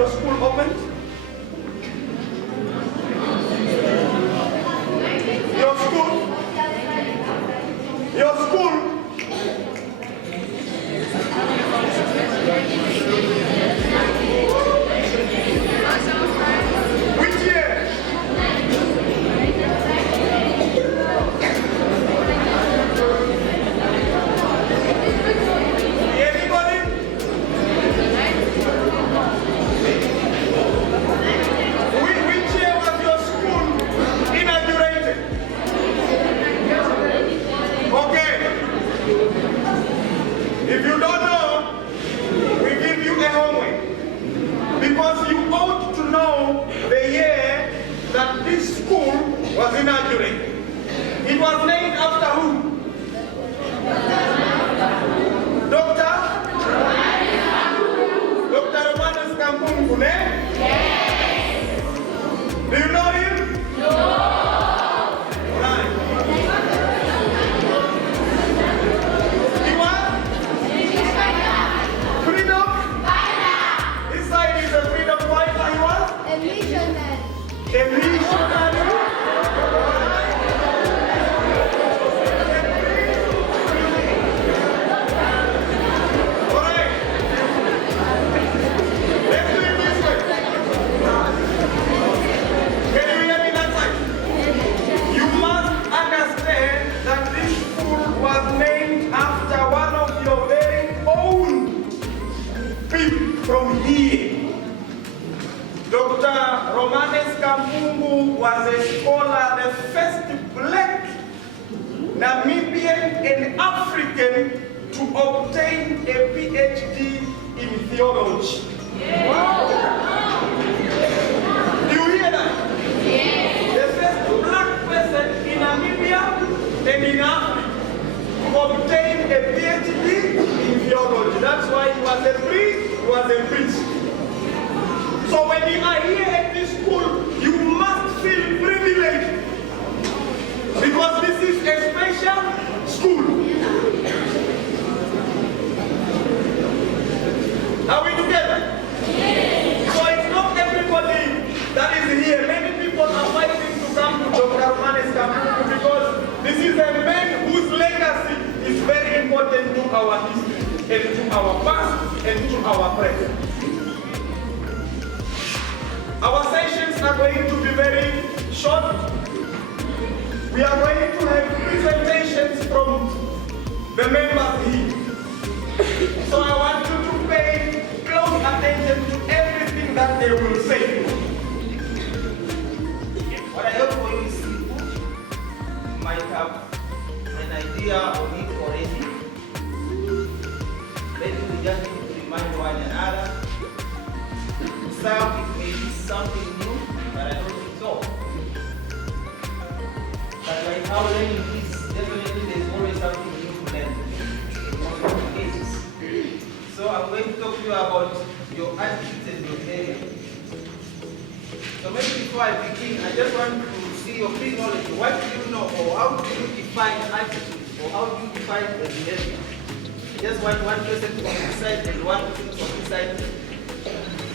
your school opened? Your school? Your school? Which year? Anybody? Which year was your school inaugurated? Okay. If you don't know, we give you a homework. Because you ought to know the year that this school was inaugurated. It was named after who? Dr. Romanus Kampungu, ne? Yes. Do you know him? No. Right. He was? Freedom? This side is a freedom fighter. He was? A missionary. A missionary? Alright. Let's do it this way. Can you hear me that side? You must understand that this school was named after one of your very own people from here. Dr. Romanus Kampungu was a scholar, the first black Namibian and African to obtain a PhD in theology. Do you hear that? The first black person in Namibia and in Africa to obtain a PhD in theology. That's why he was a priest, he was a priest. So when you are here at this school, you must feel privileged. Because this is a special school. Are we together? So it's not everybody that is here. Many people are fighting to come to Dr. Romanus Kampungu because this is a man whose legacy is very important to our history and to our past and to our present. Our sessions are going to be very short. We are going to have presentations from the members here. So I want you to pay close attention to everything that they will say. What I hope for you is simple. You might have an idea on it already. Maybe we just need to remind one another. Some, it may be something new, but I don't think so. But right now, learning is definitely there's always something new to learn in most of the cases. So I'm going to talk to you about your attitudes and your behavior. So maybe before I begin, I just want to see your pre-knowledge. What do you know, or how do you define attitude, or how do you define the behavior? Just want one person from this side and one person from this side.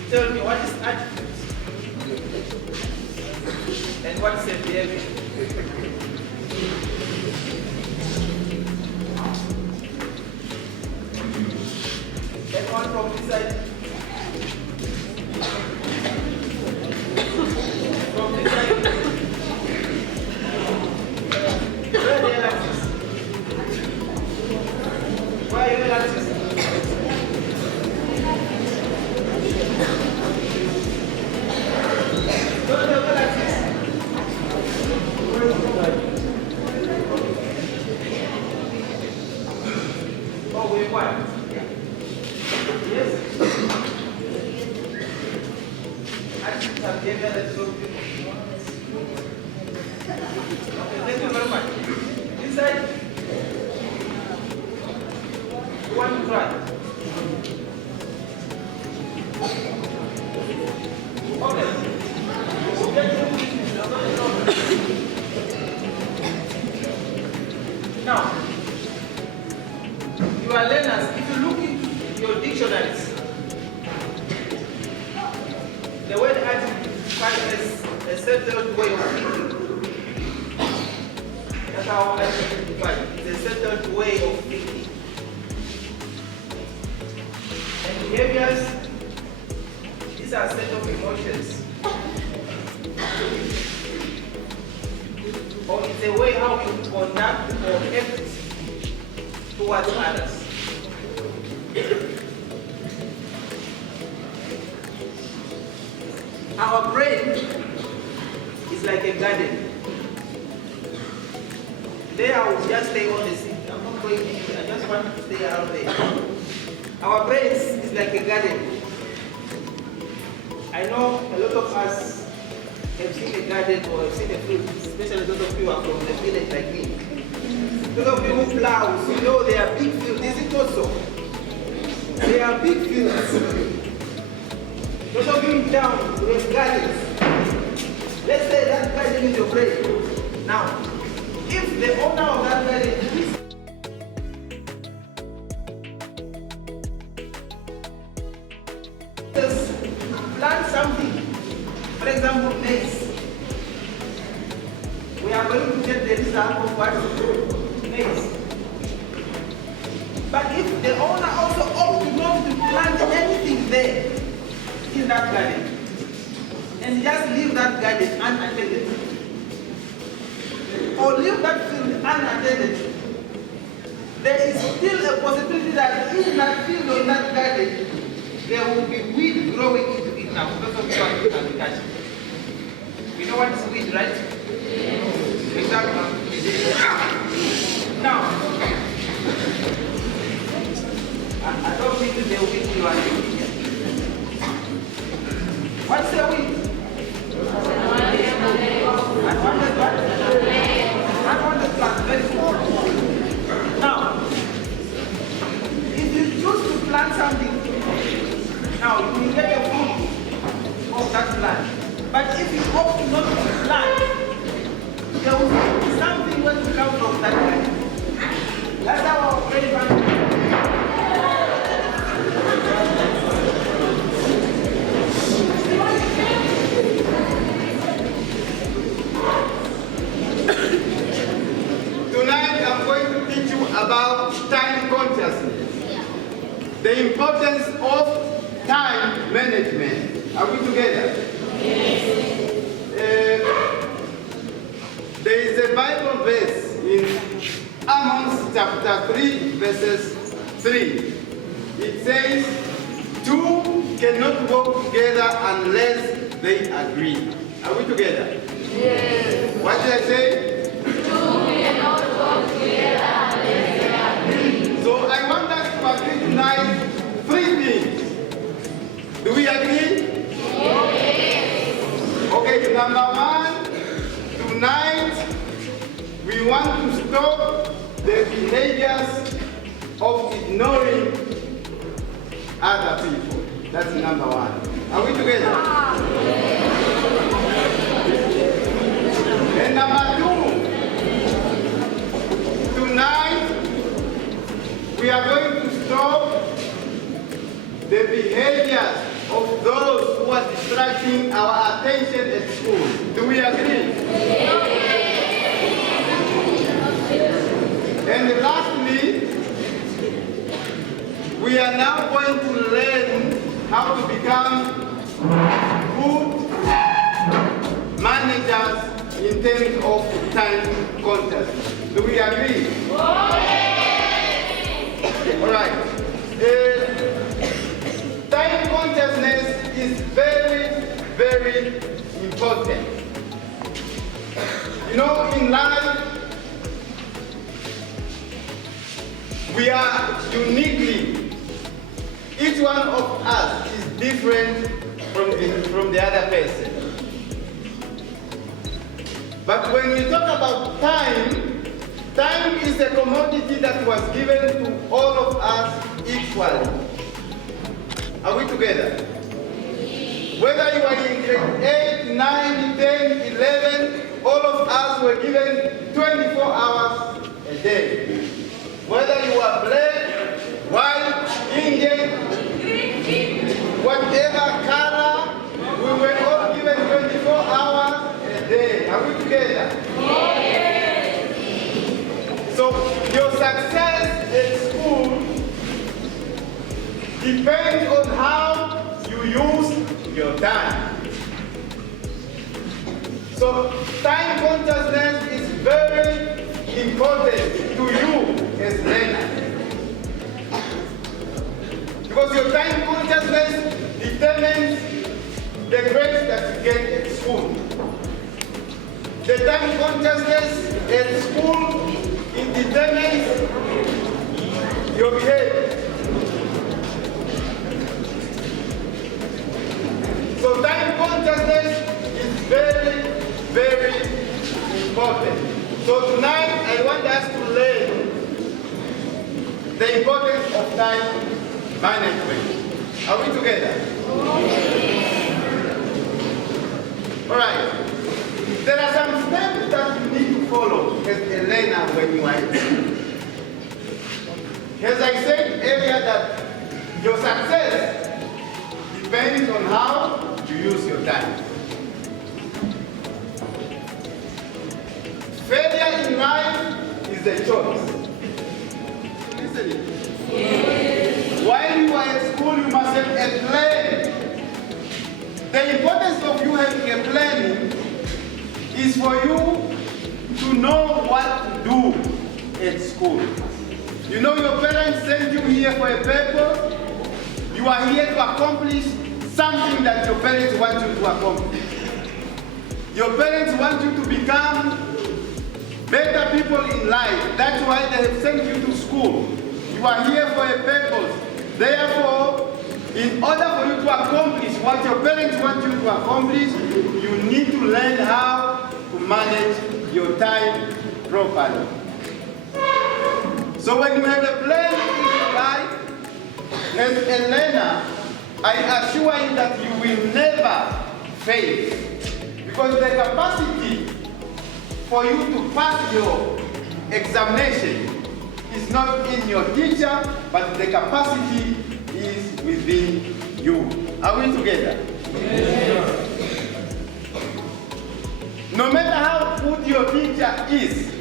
Tell me, what is attitude? And what is a behavior? That one from this side. From this side. Where are the axes? Where are your axes? Oh, wait, what? Yes? Attitudes and behavior, let's go. Okay, thank you very much. This side, you want to try? Okay. Now, you are learners. If you look into your dictionaries, a settled way of thinking. That's how I define it. It's a settled way of thinking. And behaviors, these are set of emotions. Or it's a way how you conduct or act towards others. Our brain is like a garden. Today I will just stay on the seat. I'm not going anywhere. I just want to stay around there. Our brain is like a garden. I know a lot of us have seen a garden or have seen a field, especially those of you who are from the village like me. Those of you who plow, you know they are big fields. Is it also? They are big fields. Those of you in town who have gardens. Let's say that garden is your brain. Now, if the owner of that garden is plant something, for example, maize. We are going to get the result of what? Maize. But if the owner also opts not to plant anything there in that garden, and just leave that garden unattended, or leave that field unattended, there is still a possibility that in that field or in that garden, there will be weed growing into it now. Those of you are in agriculture. We know what is weed, right? Exactly. Now, I don't think the weed you are doing here. What's the weed? Unwanted what? Unwanted plant. Very cool. Now, if you choose to plant something, now you will get a food of that plant. But if you opt not to plant, there will be something going to come from that plant. That's how our brain works. Tonight I'm going to teach you about time consciousness. The importance of time management. Are we together? Yes. There is a Bible verse in Amos chapter 3 verses 3. It says, two cannot work together unless they agree. Are we together? Yes. What did I say? Two cannot work together unless they agree. So I want us to agree tonight three things. Do we agree? Yes. Okay, number one, tonight we want to stop the behaviors of ignoring other people. That's number one. Are we together? Yes. And number two, tonight we are going to stop the behaviors of those who are distracting our attention at school. Do we agree? Yes. And lastly, we are now going to learn how to become good managers in terms of time consciousness. Do we agree? Yes. All right. Time consciousness is very, very important. You know, in life, we are uniquely, each one of us is different from the other person. But when we talk about time, time is a commodity that was given to all of us equally. Are we together? Whether you are in grade 8, 9, 10, 11, all of us were given 24 hours a day. Whether you are black, white, Indian, whatever color, we were all given 24 hours together? Yes. So your success in school depends on how you use your time. So time consciousness is very important to you as learners. Because your time consciousness determines the grades that you get at school. The time consciousness at school, it determines your behavior. So time consciousness is very, very important. So tonight I want us to learn the importance of time management. Are we together? All right. There are some steps that you need to follow as a learner when you are in school. As I said earlier, that your success depends on how you use your time. Failure in life is a choice. Listen. Yes. While you are at school, you must have a plan. The importance of you having a plan is for you to know what to do at school. You know your parents sent you here for a purpose. You are here to accomplish something that your parents want you to accomplish. Your parents want you to become better people in life. That's why they have sent you to school. You are here for a purpose. Therefore, in order for you to accomplish what your parents want you to accomplish, you need to learn how to manage your time properly. So when you have a plan in your life, as a learner, I assure you that you will never fail. Because the capacity for you to pass your examination is not in your teacher, but the capacity is within you. Are we together? Yes. No matter how good your teacher is,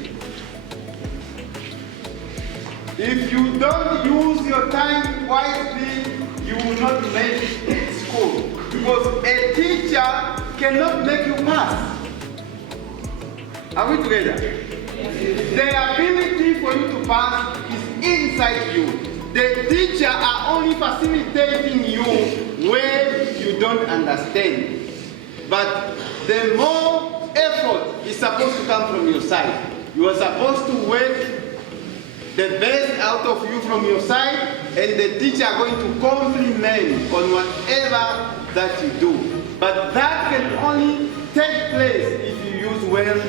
if you don't use your time wisely, you will not make it in school. Because a teacher cannot make you pass. Are we together? The ability for you to pass is inside you. The teacher are only facilitating you where you don't understand. But the more effort is supposed to come from your side. You are supposed to work the best out of you from your side, and the teacher are going to compliment on whatever that you do. But that can only take place if you use well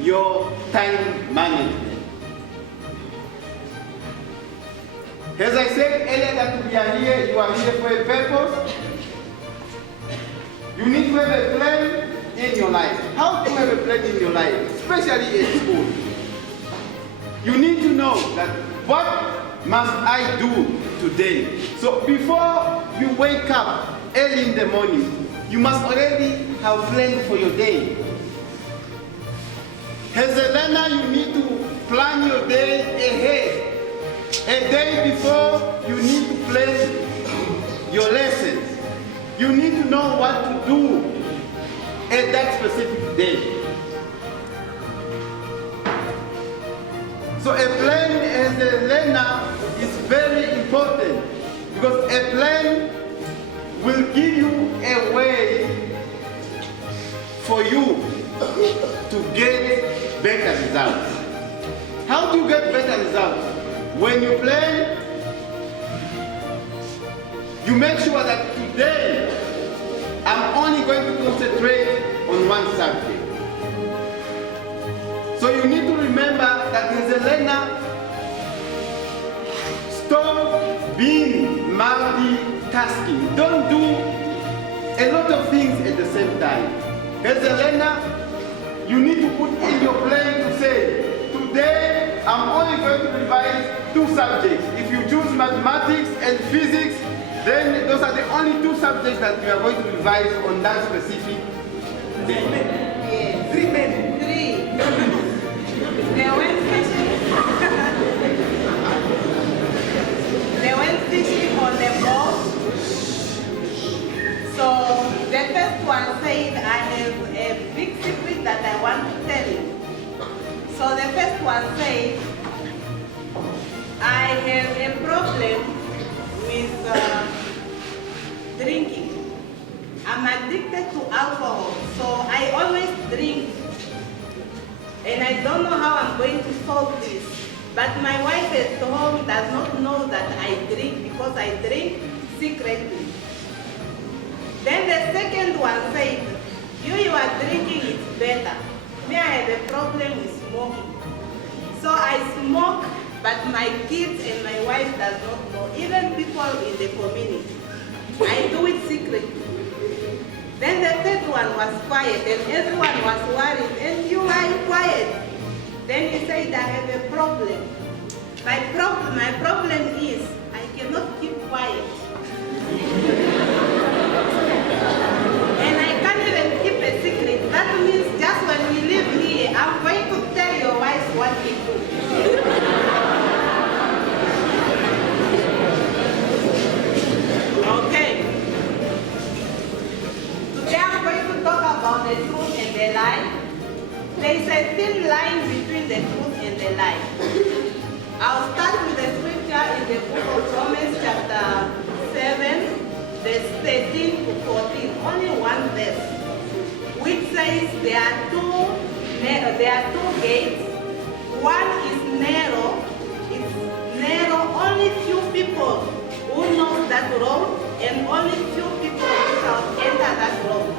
your time management. As I said earlier that we are here, you are here for a purpose. You need to have a plan in your life. How do you have a plan in your life, especially at school? You need to know that what must I do today? So before you wake up early in the morning, you must already have planned for your day. As a learner, you need to plan your day ahead. A day before, you need to plan your lessons. You need to know what to do at that specific day. So a plan as a learner is very important, because a plan will give you a way for you to get better results. How do you get better results? When you plan, you make sure that today I'm only going to concentrate on one subject. So you need to remember that as a learner, stop being multitasking. Don't do a lot of things at the same time. As a learner, you need to put in your plan to say, today I'm only going to revise 2 subjects. If you choose mathematics and physics, then those are the only 2 subjects that you are going to revise on that specific day. 3. They went fishing. They went fishing on the boat. So the first one said, I have a big secret that I want to tell you. So the first one said, I have a problem with drinking. I'm addicted to alcohol, so I always drink. And I don't know how I'm going to solve this. But my wife at home does not know that I drink because I drink secretly. Then the second one said, you are drinking, it's better. Me, I have a problem with smoking. So I smoke, but my kids and my wife does not know, even people in the community. I do it secretly. Then the third one was quiet, and everyone was worried, and you are quiet. Then he said, I have a problem. My problem is, I cannot keep quiet. And I can't even keep a secret. That means just when we leave here, I'm going to tell your wife what we do. Okay. Today I'm going to talk about the truth and the lie. There is a thin line between the truth and the lie. I'll start with the scripture in the book of Romans chapter 7, verse 13 to 14. Only one verse, which says there are two gates. One is narrow. It's narrow. Only few people who know that road, and only few people who shall enter that road.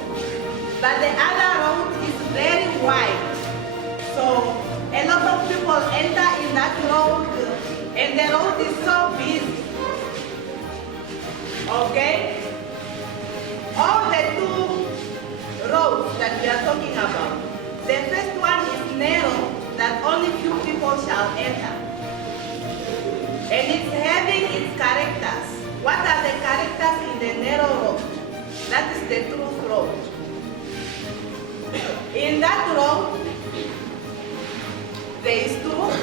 But the other road is very wide. So a lot of people enter in that road, and the road is so busy. Okay? All the two roads that we are talking about, the first one is narrow, that only few people shall enter. And it's having its characters. What are the characters in the narrow road? That is the truth road. In that road, there is truth.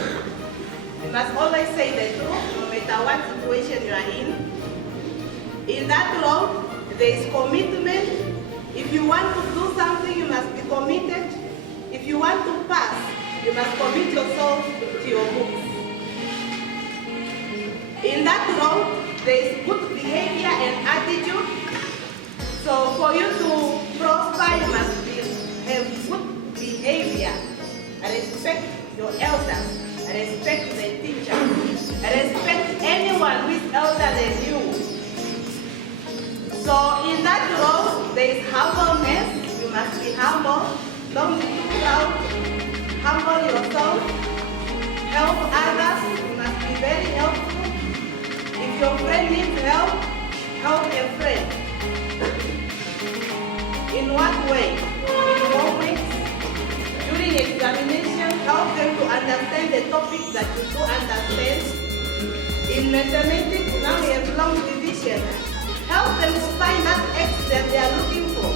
You must always say the truth, no matter what situation you are in. In that road, there is commitment. If you want to do something, you must be committed. If you want to pass, you must commit yourself to your books. In that road, there is good behavior and attitude. So for you to prosper, you must have good behavior. Respect your elders. Respect the teacher. Respect anyone who is elder than you. So in that road, there is humbleness. You must be humble. Don't be too proud. Humble yourself. Help others. You must be very helpful. If your friend needs help, help a friend. In what way? In homeworks, during examination, help them to understand the topics that you do understand. In mathematics, now we have long division. Help them to find that X that they are looking for.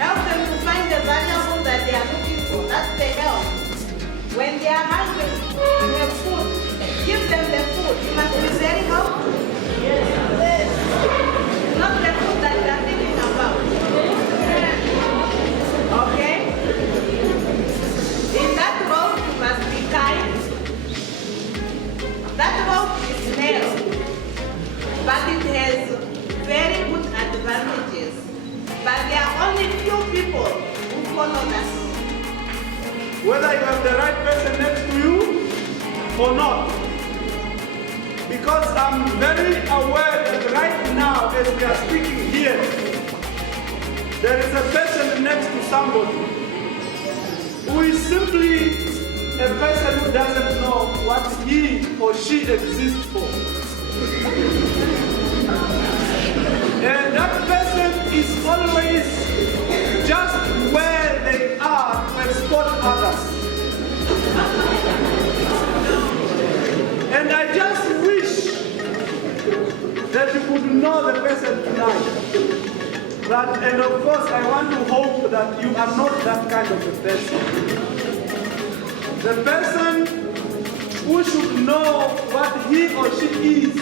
Help them to find the variable that they are looking for. That's the help. When they are hungry, you have food. Give them the food. You must be very helpful. Yes. Not the food that you are thinking about. Okay? In that road, you must be kind. That road is narrow, but it has very good advantages. But there are only few people who follow that road. Whether you have the right person next to you or not. Because I'm very aware that right now, as we are speaking here, there is a person next to somebody who is simply a person who doesn't know what he or she exists for. And that person is always just where they are to export others. And I just wish that you could know the person tonight. And of course, I want to hope that you are not that kind of a person. The person who should know what he or she is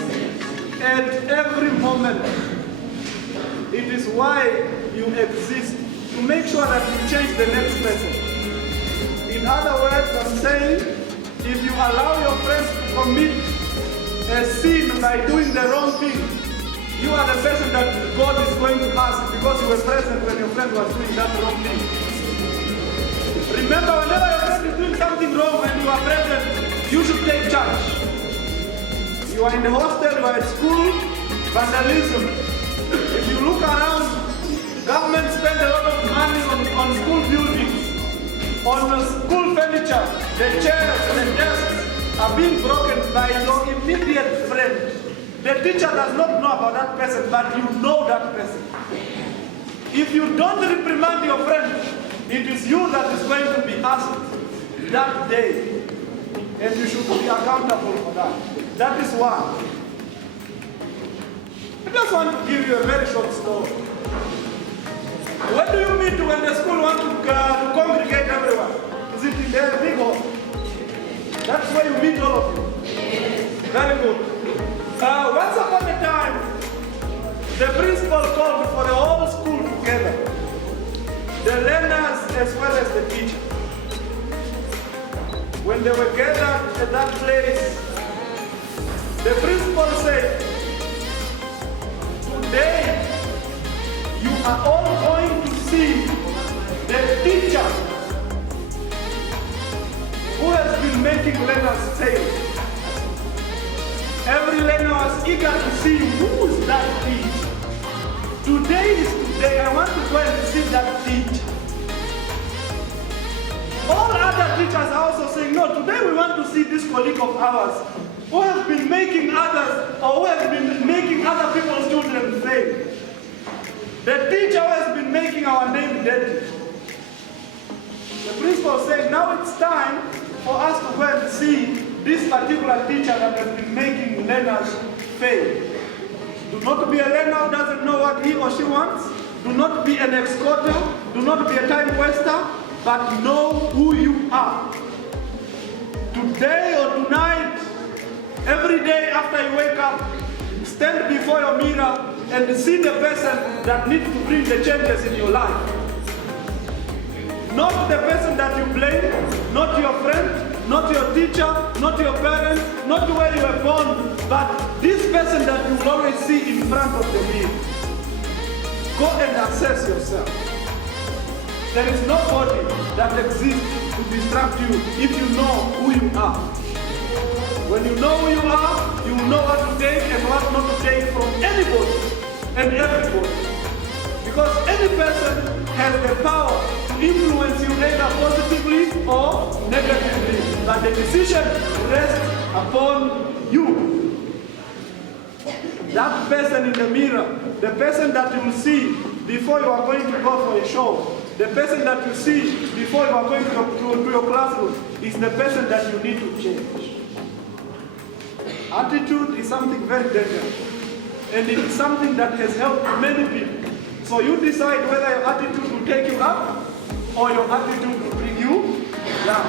at every moment. It is why you exist, to make sure that you change the next person. In other words, I'm saying, if you allow your friends to commit a sin by doing the wrong thing, you are the person that God is going to ask because you were present when your friend was doing that wrong thing. Remember, whenever your friend is doing something wrong and you are present, you should take charge. You are in the hostel, you are at school, vandalism. If you look around, government spend a lot of money on school buildings, on school furniture. The chairs, the desks are being broken by your immediate friend. The teacher does not know about that person, but you know that person. If you don't reprimand your friend, it is you that is going to be asked that day. And you should be accountable for that. That is why. I just want to give you a very short story. When do you meet when the school wants to congregate everyone? Is it in their big hall? That's where you meet all of you. Very good. Once upon a time, the principal called for the whole school together. The learners as well as the teacher. When they were gathered at that place, the principal said, today you are all going to see the teacher who has been making learners fail. Every learner was eager to see who is that teacher. Today is today. I want to go and see that teacher. All other teachers are also saying, no, today we want to see this colleague of ours who has been making others, or who has been making other people's children fail. The teacher who has been making our name dirty. The principal said, now it's time for us to go and see this particular teacher that has been making learners fail. Do not be a learner who doesn't know what he or she wants. Do not be an escorter. Do not be a time waster. But know who you are. Today or tonight, every day after you wake up, stand before your mirror and see the person that needs to bring the changes in your life. Not the person that you blame, not your friend, not your teacher, not your parents, not where you were born, but this person that you will always see in front of the mirror. Go and assess yourself. There is nobody that exists to distract you if you know who you are. When you know who you are, you will know what to take and what not to take from anybody and everybody. Because any person has the power to influence you either positively or negatively. But the decision rests upon you. That person in the mirror, the person that you will see before you are going to go for a show, the person that you see before you are going to your classroom is the person that you need to change. Attitude is something very dangerous. And it is something that has helped many people. So you decide whether your attitude will take you up or your attitude will bring you down.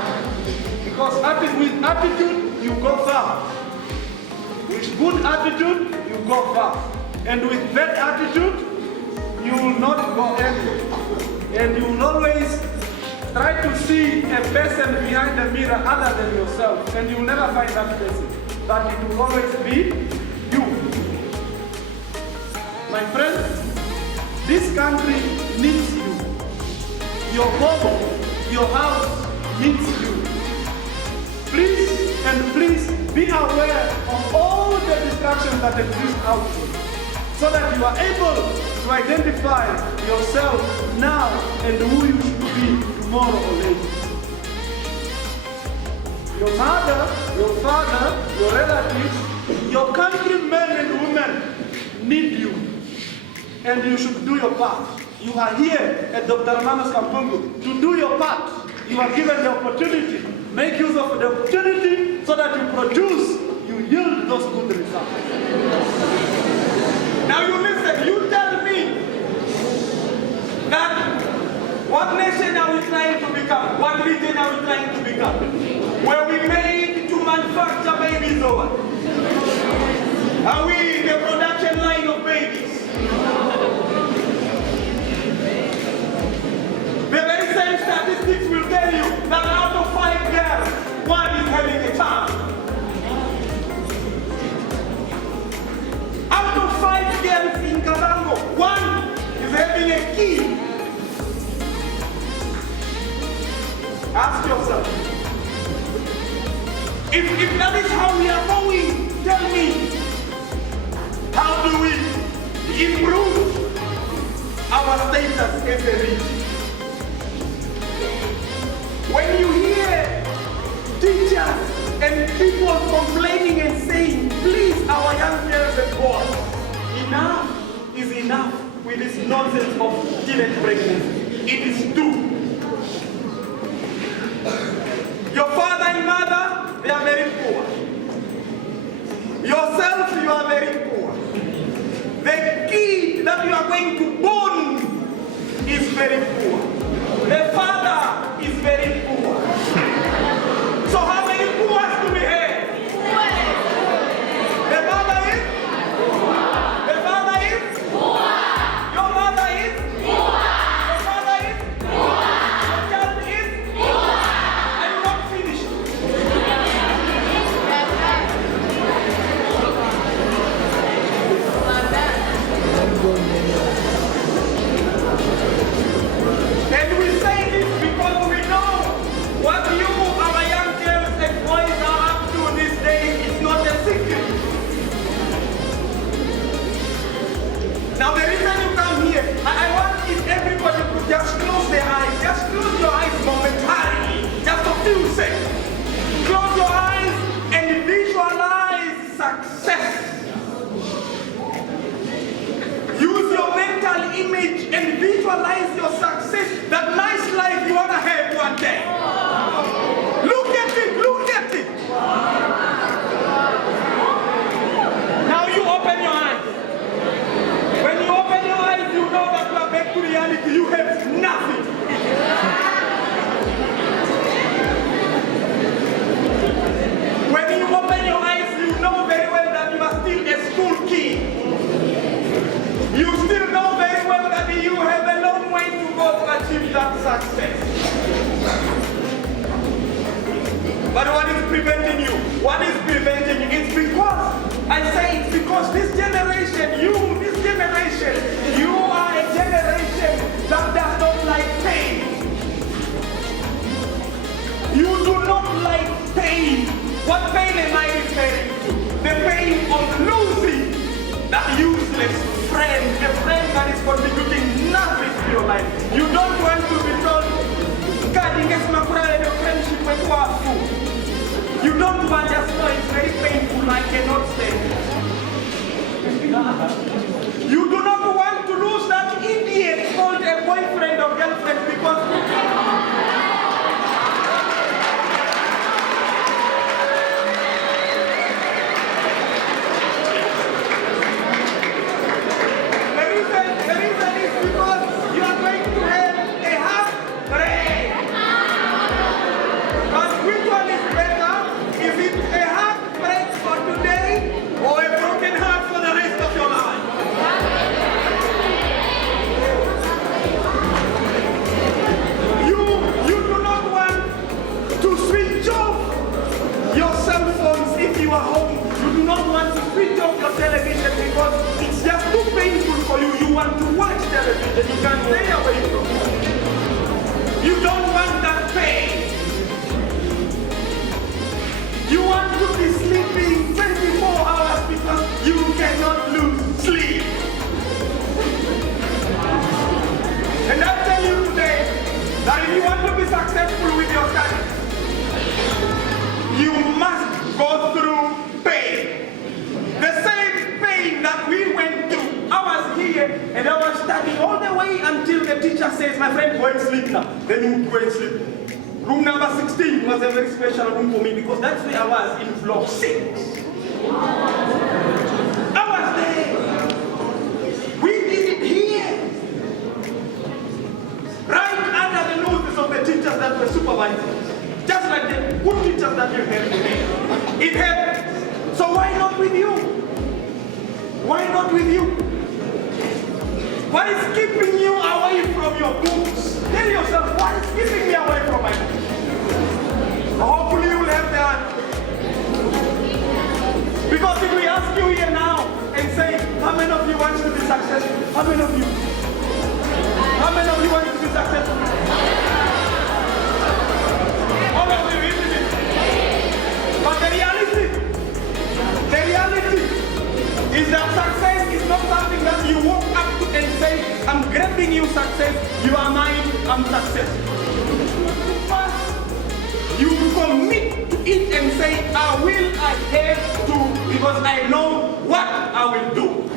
Because with attitude, you go far. With good attitude, you go far. And with bad attitude, you will not go anywhere. And you will always try to see a person behind the mirror other than yourself. And you will never find that person. But it will always be you. My friends, this country needs you. Your home, your house needs you. Please and please be aware of all the distractions that exist out there, so that you are able to identify yourself now and who you should be tomorrow or later. Your mother, your father, your relatives, your countrymen and women need you. And you should do your part. You are here at Dr. Romanus Kampungu to do your part. You are given the opportunity. Make use of the opportunity so that you produce, you yield those good results. Now you listen, you tell me that what nation are we trying trying to become? What region are we trying to become? Were we made to manufacture babies or what? Are we in the production line of babies? The very same statistics will tell you that out of 5 girls, 1 is having a child. Out of 5 girls in Kampungu, 1 is having a kid. Ask yourself, if that is how we are going, tell me, how do we improve our status as a region? When you hear teachers and people complaining and saying, please, our young girls and boys, enough is enough with this nonsense of teenage pregnancy. It is true. Your father and mother, they are very poor. Yourself, you are very poor. The kid that you are going to born is very poor. The father is very poor. So how many poors do we have? The mother is? The father is? Your mother is? Your father is? Your child is? I'm not finished. And we say this because we know what you, our young girls and boys, are up to these days is not a secret. Now the reason you come here, I want if everybody could just close their eyes. Just close your eyes momentarily. Just a few seconds. Close your eyes and visualize success. Use your mental image and visualize your success, that nice life you want to have one day. Look at it, look at it. Now you open your eyes. When you open your eyes, you know that you are back to reality. You have nothing. When you open your eyes, you know very well that you are still a school kid. You still know very well that you have a long way to go to achieve that success. But what is preventing you? What is preventing you? It's because, I say it's because this generation, you are a generation that does not like pain. You do not like pain. What pain am I referring to? The pain of losing that useless friend, a friend that is contributing nothing to your life. You don't want to be told, God, your friendship with food. You don't want, just know it's very painful, I cannot stand it. You do not want to lose that idiot called a boyfriend or girlfriend because television because it's just too painful for you. You want to watch television, you can't stay away from it. You don't want that pain. You want to be sleeping 24 hours because you cannot lose sleep. And I tell you today that if you want to be successful with your studies, you must go through pain. The same pain that we went through. I was here and I was studying all the way until the teacher says, my friend, go and sleep now. Then you go and sleep. Room number 16 was a very special room for me because that's where I was, in floor 6. I was there. We did it here. Right under the noses of the teacher. not with you? What is keeping you away from your books? Tell yourself, what is keeping me away from my books? Hopefully you will have the answer. Because if we ask you here now and say, how many of you want to be successful? How many of you? How many of you want to be successful? All of you, isn't it? But the reality is that success is not something that you walk up to and say, I'm granting you success, you are mine, I'm successful. First, you commit to it and say, I will adhere to, because I know what I will do.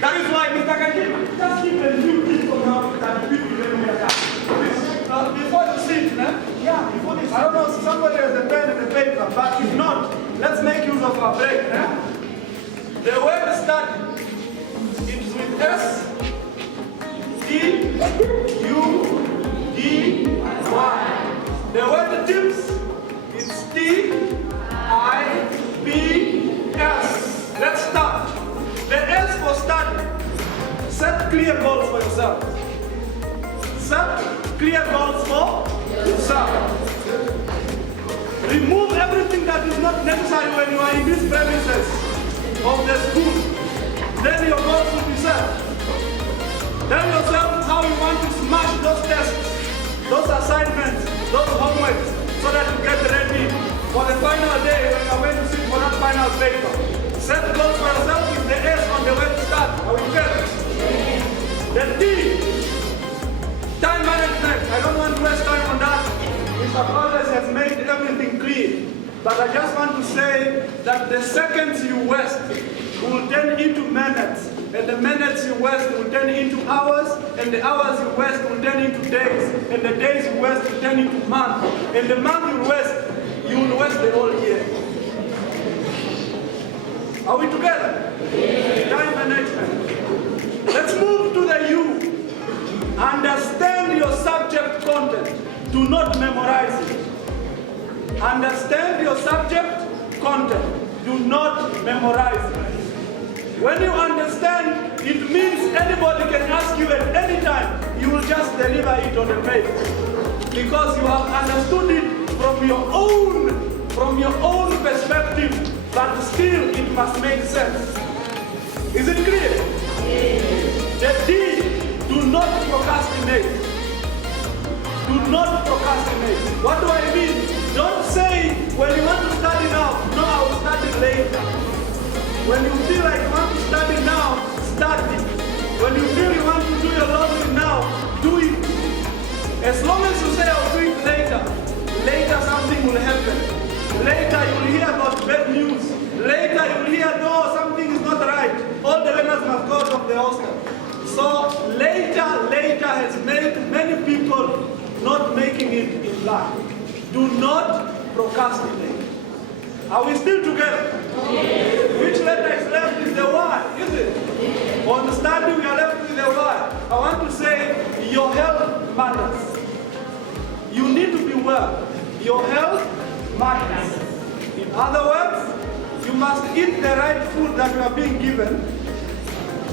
That is why Mr. Kajima, just give a few tips on how to start people when we are done. Before you sit, before this, I don't know if somebody has a pen and a paper, but if not, let's make use of our break. The word study, it's with S, T, U, D, Y. The word tips, it's T, I, P, S. Let's start. The S for study. Set clear goals for yourself. Set clear goals for yourself. Remove everything that is not necessary when you are in these premises of the school. Then your goals will be set. Tell yourself how you want to smash those tests, those assignments, those homeworks, so that you get ready for the final day when you are going to sit for that final paper. Set goals for yourself with the S on the way to start. Are we get it? The T, time management. I don't want to waste time on that. Mr. Carlos has made everything clear. But I just want to say that the seconds you waste will turn into minutes. And the minutes you waste will turn into hours. And the hours you waste will turn into days. And the days you waste will turn into months. And the month you will waste the whole year. Are we together? Time management. Let's move to the U. Understand your subject content. Do not memorize it. Understand your subject content. Do not memorize it. When you understand, it means anybody can ask you at any time. You will just deliver it on the page. Because you have understood it from your own perspective, but still it must make sense. Is it clear? The D, do not procrastinate. Do not procrastinate. What do I mean? Don't say, when you want to study now, no, I will study later. When you feel like you want to study now, study. When you feel you want to do your laundry now, do it. As long as you say, I'll do it later, later something will happen. Later you will hear about bad news. Later you will hear, no, something is not right. All the learners must go out of the hostel. So later has made many people not making it in life. Do not procrastinate. Are we still together? Yes. Which letter is left is the Y, is it? Yes. On the study we are left with the Y. I want to say your health matters. You need to be well. Your health matters. In other words, you must eat the right food that you are being given.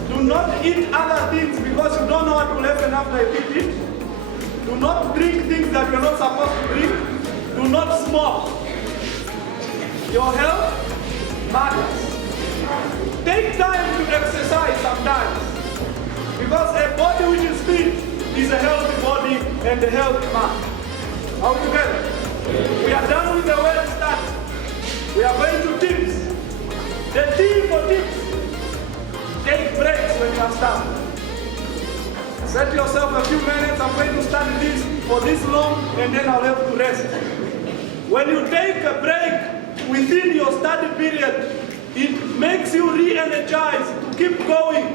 Do not eat other things because you don't know what will happen after you eat it. Do not drink things that you're not supposed to drink. Do not smoke. Your health matters. Take time to exercise sometimes. Because a body which is fit is a healthy body and a healthy man. Are we together? We are done with the word start. We are going to tips. The T for tips. Take breaks when you are starting. Set yourself a few minutes, I'm going to study this for this long and then I'll have to rest. When you take a break within your study period, it makes you re-energized to keep going.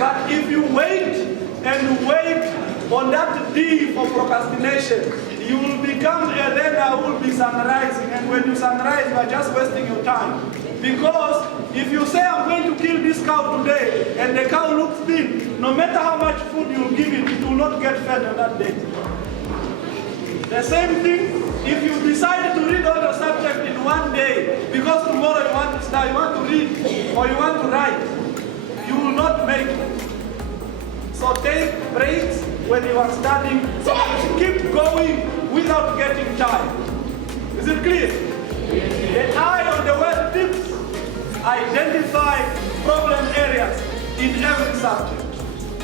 But if you wait and wait on that D for procrastination, you will become a learner who will be sunrising, and when you sunrise, you are just wasting your time. Because if you say, I'm going to kill this cow today, and the cow looks thin, no matter how much food you give it, it will not get fed on that day. The same thing, if you decide to read all your subject in one day, because tomorrow you want to study, you want to read, or you want to write, you will not make it. So take breaks when you are studying so that you keep going without getting tired. Is it clear? The eye on the word tips identify problem areas in every subject.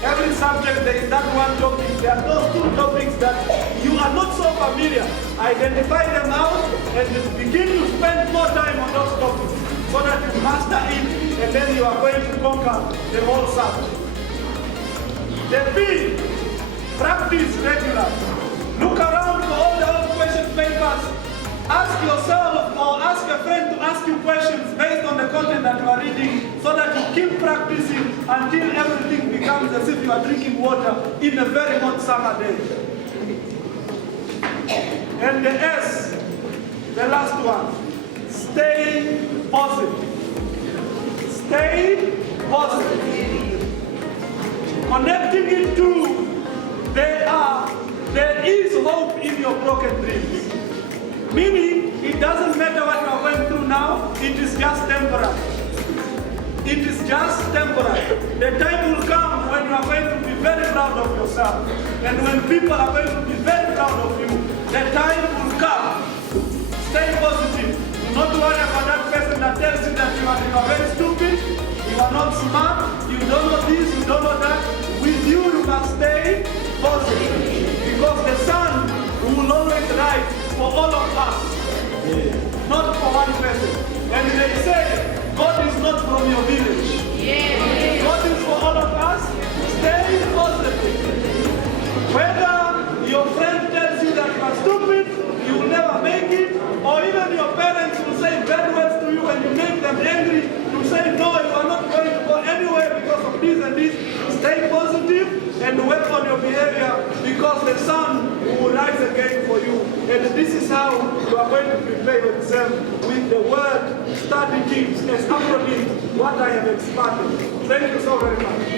Every subject there is that one topic. There are those two topics that you are not so familiar. Identify them out and begin to spend more time on those topics so that you master it and then you are going to conquer the whole subject. The B, practice regularly. Look around for all the old question papers. Ask yourself or ask a friend to ask you questions based on the content that you are reading so that you keep practicing until everything becomes as if you are drinking water in a very hot summer day. And the S, the last one, stay positive. Stay positive. Connecting it to there is hope in your broken dreams. Meaning, it doesn't matter what you are going through now, it is just temporary. It is just temporary. The time will come when you are going to be very proud of yourself. And when people are going to be very proud of you, the time will come. Stay positive. Do not worry about that person that tells you that you are very stupid, you are not smart, you don't know this, you don't know that. With you must stay positive. Because the sun will always rise for all of us, not for one person. And they say, God is not from your village. God is for all of us. Stay positive. Whether your friend tells you that you are stupid, you will never make it, or even your parents will say bad words to you and you make them angry, you say, no, you are not going to go anywhere because of this and this. Stay positive and work on your behavior because the sun will rise again for you. And this is how you are going to prepare your exam with the word study tips as acronyms, what I have expanded. Thank you so very much.